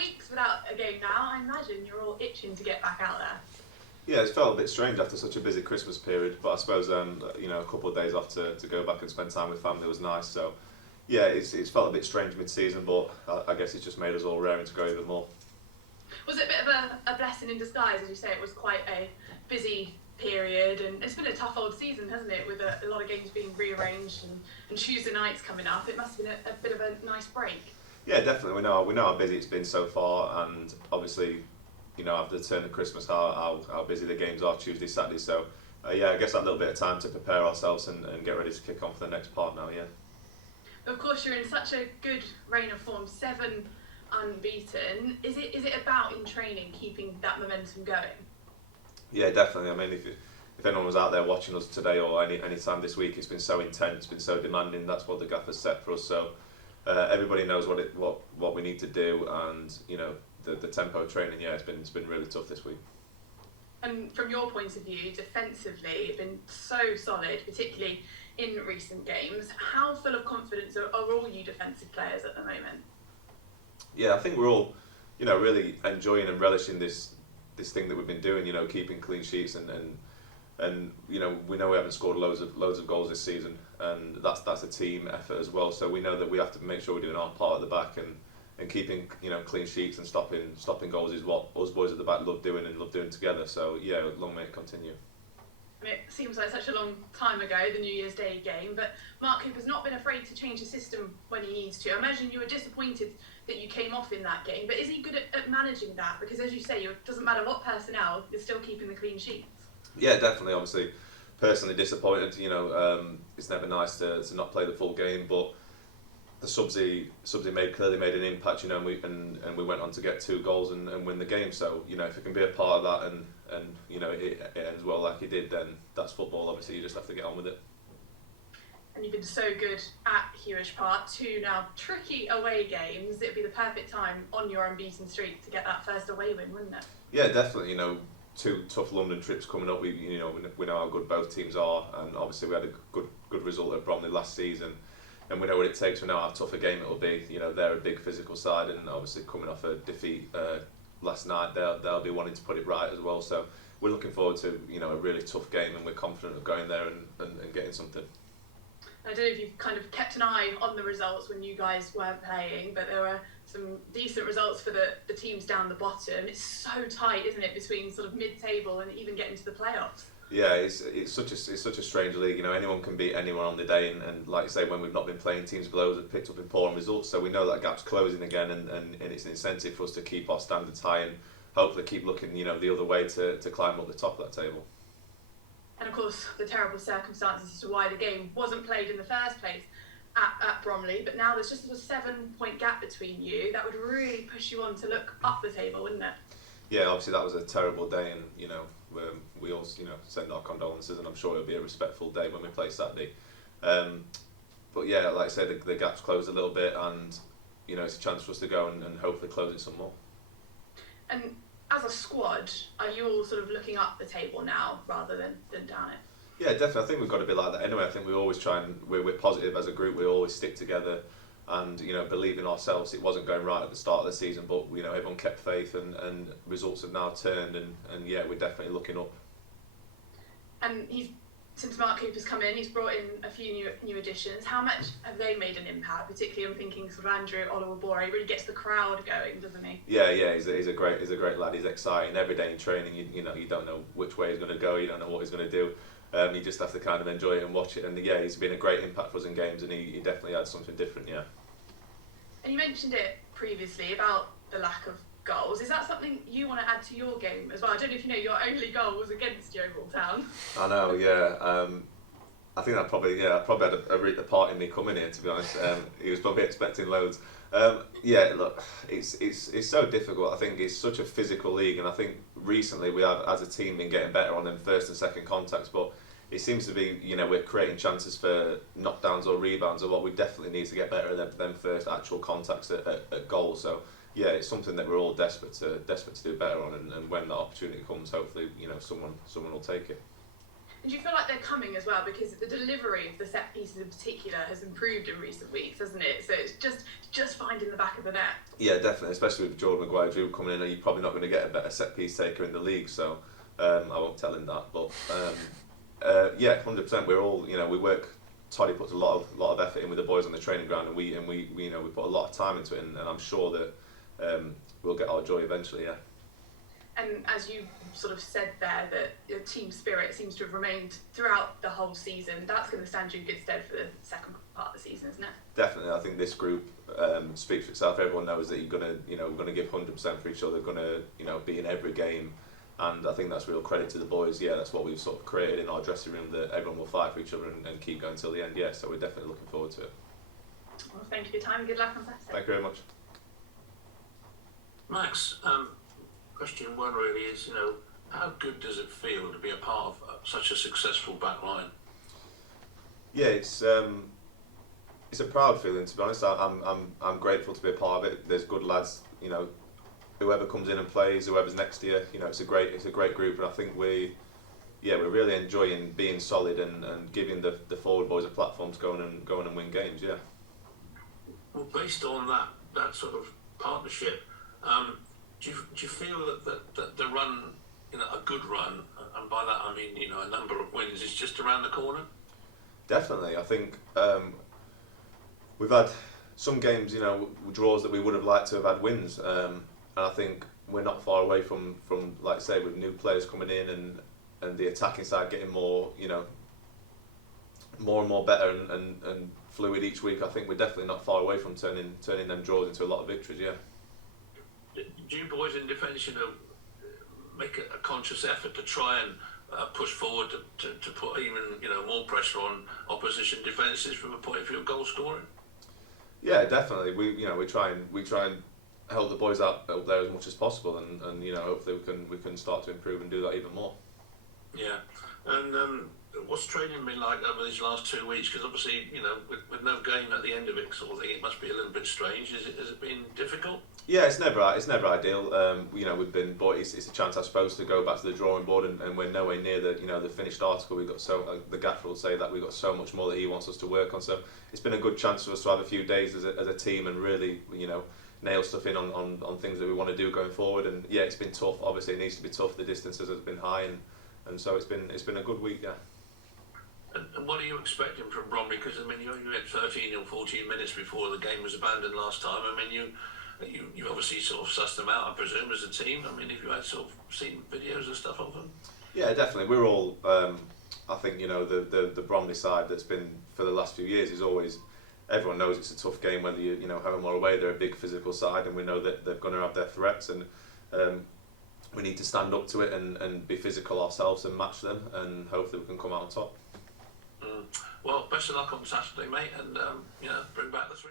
weeks without a game now. I imagine you're all itching to get back out there. Yeah, it's felt a bit strange after such a busy Christmas period, but I suppose a couple of days off to go back and spend time with family was nice. So yeah, it's felt a bit strange mid-season, but I guess it's just made us all raring to go even more. Was it a bit of a blessing in disguise, as you say? It was quite a busy period, and it's been a tough old season, hasn't it, with a lot of games being rearranged and Tuesday nights coming up. It must have been a bit of a nice break. Yeah, definitely. We know how busy it's been so far, and obviously, after the turn of Christmas, how busy the games are Tuesday, Saturday. So yeah, I guess that little bit of time to prepare ourselves and get ready to kick on for the next part now. Yeah. Of course, you're in such a good reign of form, 7 unbeaten. Is it about in training keeping that momentum going? Yeah, definitely. I mean, if anyone was out there watching us today or any time this week, it's been so intense, it's been so demanding. That's what the gaffer's set for us. So everybody knows what we need to do, and the tempo of training. Yeah, it's been really tough this week. And from your point of view, defensively, it's been so solid, particularly in recent games. How full of confidence are all you defensive players at the moment? Yeah, I think we're all, really enjoying and relishing this thing that we've been doing. Keeping clean sheets and we know we haven't scored loads of goals this season, and that's a team effort as well. So we know that we have to make sure we're doing our part at the back, and keeping clean sheets and stopping goals is what us boys at the back love doing together. So yeah, long may it continue. I mean, it seems like such a long time ago, the New Year's Day game, but Mark Cooper's not been afraid to change the system when he needs to. I imagine you were disappointed that you came off in that game, but is he good at managing that? Because as you say, it doesn't matter what personnel, you're still keeping the clean sheets. Yeah, definitely. Obviously, personally disappointed. It's never nice to not play the full game, but the subs he clearly made an impact. And we went on to get 2 goals and win the game. So if it can be a part of that and it ends well like he did, then that's football. Obviously, you just have to get on with it. And you've been so good at Hewish Park, 2 now tricky away games. It'd be the perfect time on your unbeaten streak to get that first away win, wouldn't it? Yeah, definitely. 2 tough London trips coming up. We know how good both teams are, and obviously we had a good result at Bromley last season, and we know what it takes. We know how tough a game it'll be. They're a big physical side, and obviously coming off a defeat last night, they'll be wanting to put it right as well. So we're looking forward to a really tough game, and we're confident of going there and getting something. I don't know if you've kind of kept an eye on the results when you guys weren't playing, but there were some decent results for the teams down the bottom. It's so tight, isn't it, between sort of mid-table and even getting to the playoffs? Yeah, it's such a strange league. Anyone can beat anyone on the day, and like I say, when we've not been playing, teams below have picked up important results. So we know that gap's closing again, and it's an incentive for us to keep our standards high and hopefully keep looking the other way to climb up the top of that table. And of course, the terrible circumstances as to why the game wasn't played in the first place at Bromley, but now there's just a 7-point gap between you. That would really push you on to look up the table, wouldn't it? Yeah, obviously that was a terrible day, and we all send our condolences, and I'm sure it'll be a respectful day when we play Saturday. But yeah, like I said, the gap's closed a little bit, and it's a chance for us to go and hopefully close it some more. And as a squad, are you all sort of looking up the table now rather than down it? Yeah, definitely. I think we've got to be like that anyway. I think we always try and we're positive as a group. We always stick together and believe in ourselves. It wasn't going right at the start of the season, but everyone kept faith, and results have now turned, and yeah, we're definitely looking up. And since Mark Cooper's come in, he's brought in a few new additions. How much have they made an impact? Particularly, I'm thinking sort of Andrew Olawabora. He really gets the crowd going, doesn't he? Yeah, he's a great lad. He's exciting. Every day in training, you don't know which way he's going to go. You don't know what he's going to do. You just have to kind of enjoy it and watch it. And yeah, he's been a great impact for us in games, and he definitely adds something different. Yeah. And you mentioned it previously about the lack of goals. Is that something you want to add to your game as well? I don't know if you know your only goal was against Yeovil Town. I know, yeah. I think that probably had a part in me coming here, to be honest. He was probably expecting loads. Yeah, look, it's so difficult. I think it's such a physical league, and I think recently we have, as a team, been getting better on them first and second contacts, but it seems to be, we're creating chances for knockdowns or rebounds, or what we definitely need to get better at them first actual contacts at goal. So yeah, it's something that we're all desperate to do better on, and when that opportunity comes, hopefully someone will take it. And do you feel like they're coming as well? Because the delivery of the set pieces in particular has improved in recent weeks, hasn't it? So it's just finding the back of the net. Yeah, definitely, especially with Jordan Maguire-Drew coming in, and you're probably not going to get a better set piece taker in the league, so I won't tell him that. But yeah, 100%. We're all, we work. Toddy puts a lot of effort in with the boys on the training ground, and we put a lot of time into it, and I'm sure that we'll get our joy eventually. Yeah. And as you sort of said there, that your team spirit seems to have remained throughout the whole season. That's going to stand you in good stead for the second part of the season, isn't it? Definitely, I think this group speaks for itself. Everyone knows that you're gonna give 100% for each other. Gonna be in every game, and I think that's real credit to the boys. Yeah, that's what we've sort of created in our dressing room, that everyone will fight for each other and keep going till the end. Yeah, so we're definitely looking forward to it. Well, thank you for your time. Good luck on Saturday. Thank you very much. Max, question one really is, how good does it feel to be a part of such a successful backline? Yeah, it's a proud feeling, to be honest. I'm grateful to be a part of it. There's good lads, whoever comes in and plays, whoever's next to you, it's a great group, and I think we're really enjoying being solid and giving the forward boys a platform to go and win games. Yeah. Well, based on that sort of partnership, do you feel that the run, a good run, and by that I mean a number of wins, is just around the corner? Definitely, I think we've had some games, draws that we would have liked to have had wins, and I think we're not far away from like I say, with new players coming in and the attacking side getting more, more and more better and fluid each week. I think we're definitely not far away from turning them draws into a lot of victories. Yeah. Do you boys in defence, make a conscious effort to try and push forward to put even more pressure on opposition defences from a point of view of goal scoring? Yeah, definitely. We try and help the boys out there as much as possible, and hopefully we can start to improve and do that even more. Yeah, and what's training been like over these last 2 weeks? Because obviously, with no game at the end of it, sort of thing, it must be a little bit strange. Has it been difficult? Yeah, it's never ideal. We've been, but it's a chance, I suppose, to go back to the drawing board, and we're nowhere near the finished article. We've got the gaffer will say that we've got so much more that he wants us to work on. So it's been a good chance for us to have a few days as a team and really nail stuff in on things that we want to do going forward. And yeah, it's been tough. Obviously, it needs to be tough. The distances have been high, and so it's been a good week. Yeah. And what are you expecting from Bromley? Because you had 13 or 14 minutes before the game was abandoned last time. You obviously sort of sussed them out, I presume, as a team. Have you had sort of seen videos and stuff of them? Yeah, definitely. We're all, I think, the Bromley side that's been for the last few years is always, everyone knows it's a tough game, whether you home or away. They're a big physical side, and we know that they're going to have their threats, and we need to stand up to it and be physical ourselves and match them, and hopefully we can come out on top. Well, best of luck on Saturday, mate, and bring back the 3.